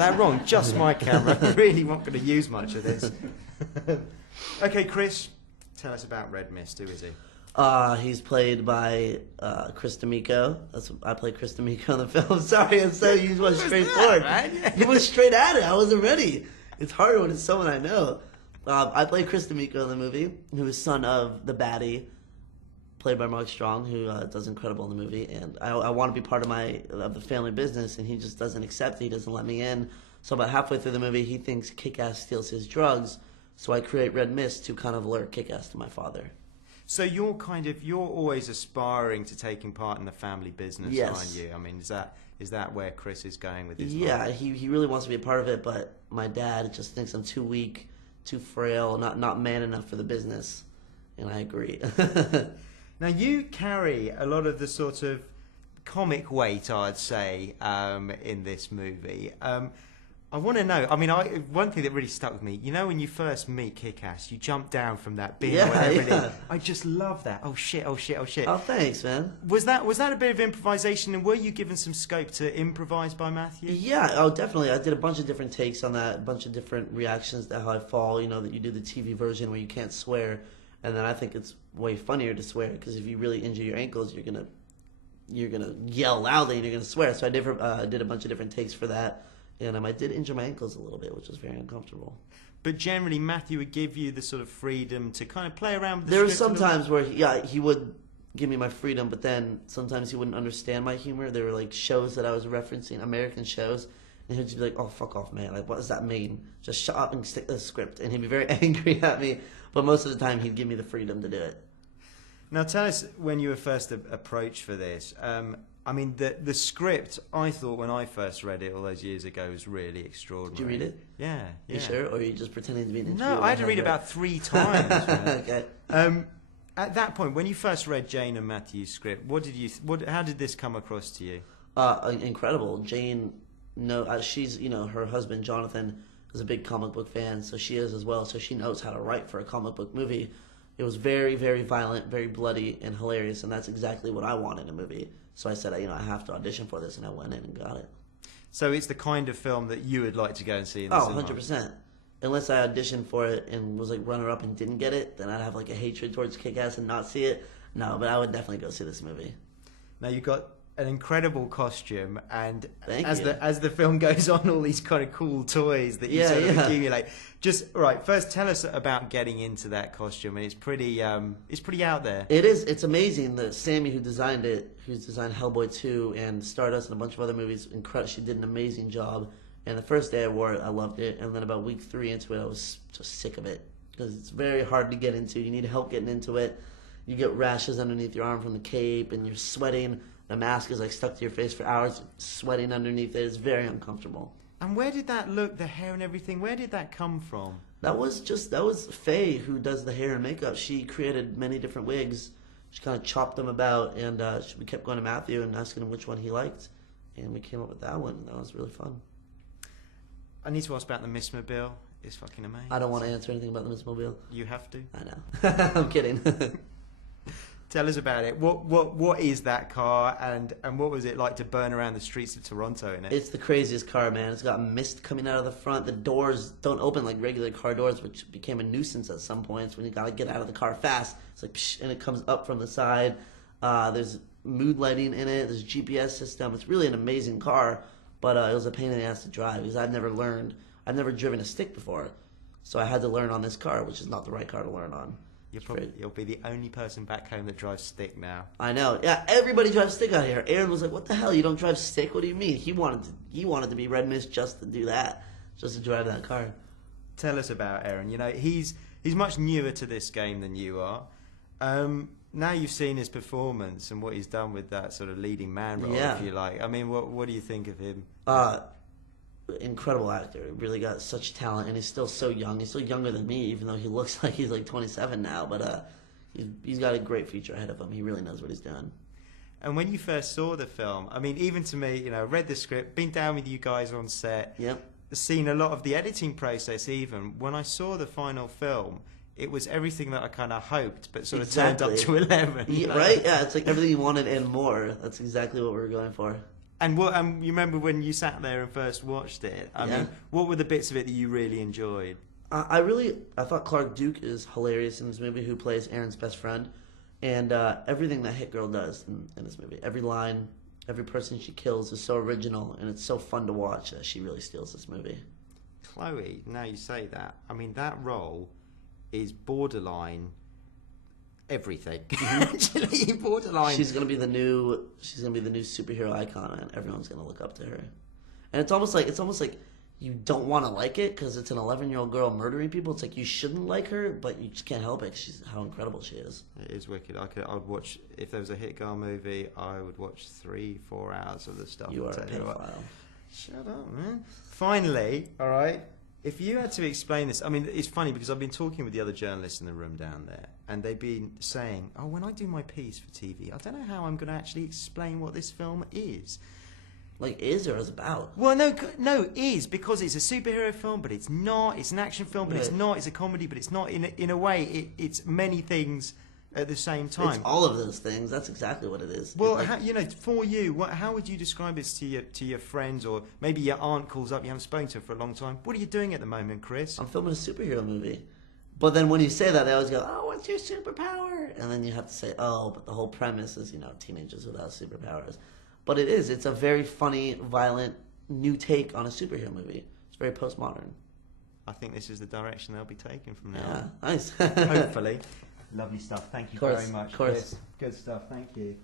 That wrong, just my camera. I'm really not going to use much of this. Okay, Chris, tell us about Red Mist. Who is he? He's played by Chris D'Amico. I play Chris D'Amico in the film. Sorry, I'm so you went straight forward. You went straight at it. I wasn't ready. It's harder when it's someone I know. I play Chris D'Amico in the movie, who is son of the baddie, played by Mark Strong, who does incredible in the movie. And I want to be part of the family business, and he just doesn't accept it. He doesn't let me in. So about halfway through the movie, he thinks Kick-Ass steals his drugs. So I create Red Mist to kind of alert Kick-Ass to my father. So you're always aspiring to taking part in the family business, yes. aren't you? I mean, is that where Chris is going with his Yeah, life? he really wants to be a part of it, but my dad just thinks I'm too weak, too frail, not man enough for the business, and I agree. Now you carry a lot of the sort of comic weight, I'd say, in this movie. I want to know. I mean, one thing that really stuck with me. You know, when you first meet Kick-Ass, you jump down from that bin. Yeah. I just love that. Oh shit! Oh shit! Oh shit! Oh, thanks, man. Was that a bit of improvisation, and were you given some scope to improvise by Matthew? Yeah. Oh, definitely. I did a bunch of different takes on that, a bunch of different reactions to how I fall. You know, that you do the TV version where you can't swear, and then I think it's way funnier to swear because if you really injure your ankles, you're gonna yell loudly and you're gonna swear. So I did a bunch of different takes for that. And I did injure my ankles a little bit, which was very uncomfortable. But generally, Matthew would give you the sort of freedom to kind of play around with the There were script some times where, he would give me my freedom, but then sometimes he wouldn't understand my humor. There were, like, shows that I was referencing, American shows, and he'd just be like, oh, fuck off, man. Like, what does that mean? Just shut up and stick to the script. And he'd be very angry at me, but most of the time he'd give me the freedom to do it. Now, tell us when you were first approached for this. I mean, the script, I thought when I first read it all those years ago was really extraordinary. Did you read it? Yeah. You sure? Or are you just pretending to be an interviewer? No, I had to read it about 3 times. Okay. At that point, when you first read Jane and Matthew's script, how did this come across to you? Incredible. Jane, she's, her husband, Jonathan, is a big comic book fan, so she is as well, so she knows how to write for a comic book movie. It was very, very violent, very bloody, and hilarious, and that's exactly what I want in a movie. So I said, I have to audition for this, and I went in and got it. So it's the kind of film that you would like to go and see in the cinema? 100%. Unless I auditioned for it and was like runner-up and didn't get it, then I'd have like a hatred towards Kick-Ass and not see it. No, but I would definitely go see this movie. Now you've got an incredible costume, and as the film goes on, all these kind of cool toys that you sort of accumulate. Just first tell us about getting into that costume, and it's pretty out there. It is. It's amazing that Sammy, who's designed Hellboy 2 and Stardust and a bunch of other movies, she did an amazing job. And the first day I wore it, I loved it, and then about week 3 into it, I was just sick of it because it's very hard to get into. You need help getting into it. You get rashes underneath your arm from the cape, and you're sweating. The mask is like stuck to your face for hours, sweating underneath it. It's very uncomfortable. And where did that look, the hair and everything, where did that come from? That was Faye, who does the hair and makeup. She created many different wigs. She kind of chopped them about, and we kept going to Matthew and asking him which one he liked. And we came up with that one. That was really fun. I need to ask about the Mistmobile. It's fucking amazing. I don't want to answer anything about the Mistmobile. You have to. I know. I'm kidding. Tell us about it. What is that car, and what was it like to burn around the streets of Toronto in it? It's the craziest car, man. It's got mist coming out of the front. The doors don't open like regular car doors, which became a nuisance at some points when you gotta get out of the car fast. It's like psh, and it comes up from the side. There's mood lighting in it. There's a GPS system. It's really an amazing car, but it was a pain in the ass to drive because I've never driven a stick before, so I had to learn on this car, which is not the right car to learn on. You'll be the only person back home that drives stick now. I know. Yeah, everybody drives stick out here. Aaron was like, "What the hell? You don't drive stick? What do you mean?" He wanted to be Red Mist just to do that, just to drive that car. Tell us about Aaron. He's much newer to this game than you are. Now you've seen his performance and what he's done with that sort of leading man role, if you like. I mean, what do you think of him? Incredible actor. Really got such talent, and he's still so young. He's still younger than me, even though he looks like he's like 27 now. But he's got a great future ahead of him. He really knows what he's doing. And when you first saw the film, I mean, even to me, read the script, been down with you guys on set, seen a lot of the editing process. Even when I saw the final film, it was everything that I kind of hoped, but sort of turned up to 11. Right? Yeah, it's like everything you wanted and more. That's exactly what we were going for. And you remember when you sat there and first watched it? I mean, what were the bits of it that you really enjoyed? I thought Clark Duke is hilarious in this movie, who plays Aaron's best friend, and everything that Hit Girl does in this movie, every line, every person she kills is so original, and it's so fun to watch that she really steals this movie. Chloe, now you say that, I mean, that role is borderline everything. Actually, borderline. She's gonna be the new superhero icon, and everyone's gonna look up to her. And it's almost like you don't want to like it because it's an 11-year-old girl murdering people. It's like you shouldn't like her, but you just can't help it. She's how incredible she is. It is wicked. I'd watch, if there was a Hit Girl movie, I would watch 3-4 hours of the stuff. You are a pedophile. Shut up, man. Finally, all right. If you had to explain this, I mean, it's funny because I've been talking with the other journalists in the room down there, and they've been saying, "Oh, when I do my piece for TV, I don't know how I'm going to actually explain what this film is." Like, is or is about? Well, no, is, because it's a superhero film, but it's not. It's an action film, but it's not. It's a comedy, but it's not. In a way, it's many things at the same time. It's all of those things. That's exactly what it is. Well, for you, how would you describe this to your friends, or maybe your aunt calls up, you haven't spoken to her for a long time? What are you doing at the moment, Chris? I'm filming a superhero movie. But then when you say that, they always go, "Oh, what's your superpower?" And then you have to say, "Oh, but the whole premise is, teenagers without superpowers." But it's a very funny, violent, new take on a superhero movie. It's very postmodern. I think this is the direction they'll be taking from now on. Nice. Hopefully. Lovely stuff. Thank you very much. Of course. Good stuff. Thank you.